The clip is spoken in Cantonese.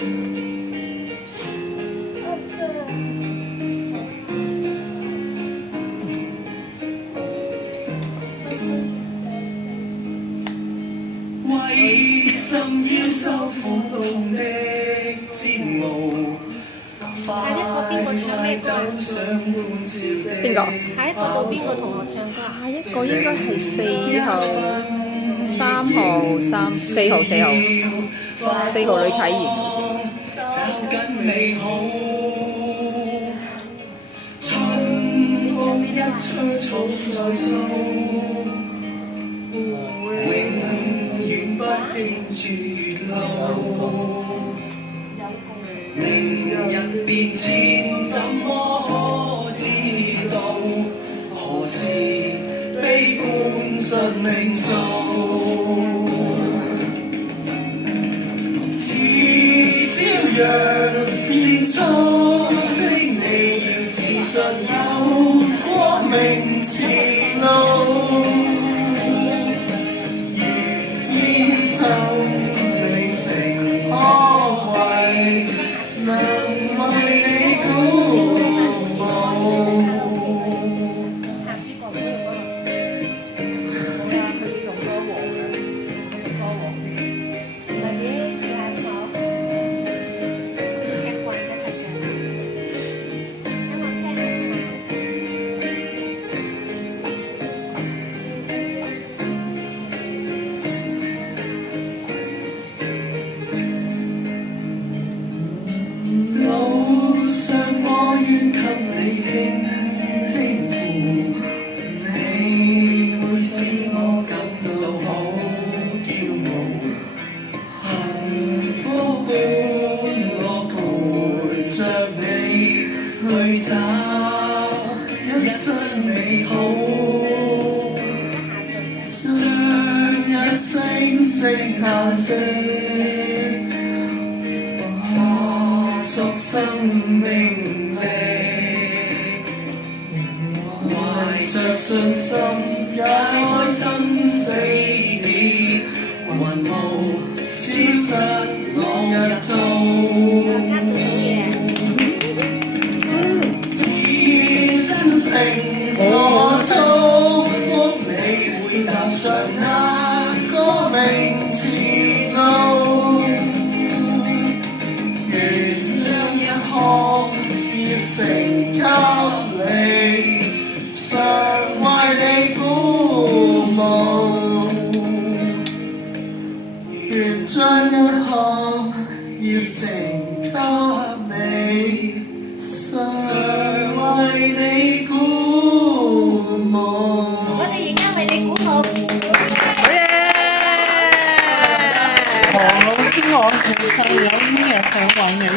為心要受苦痛的煎熬，下一個邊個唱咩歌啊？邊個？下一個到邊個同學唱歌？下一個應該係4號、3號、4號、4號呂啟賢。找緊美好，春風一吹草再蘇，永遠不經絕路。明日變遷怎麼可知道？何時悲觀信領受？朝陽變初升，你要自信有光明前路。如知心理成可貴，能為你鼓舞。上我願給你輕撫，你會使我感到好驕傲。幸福歡樂陪着你去找一生美好，將一聲聲嘆息屬生命力，懷着信心解開生死結，雲霧消失朗日照，以真情我祝福你會踏上那光明前路。成給你，常為你鼓舞。願將一顆熱誠給你，常為你鼓舞。我哋而家為你鼓舞。好嘢！何老師，我其實有啲嘢想問你。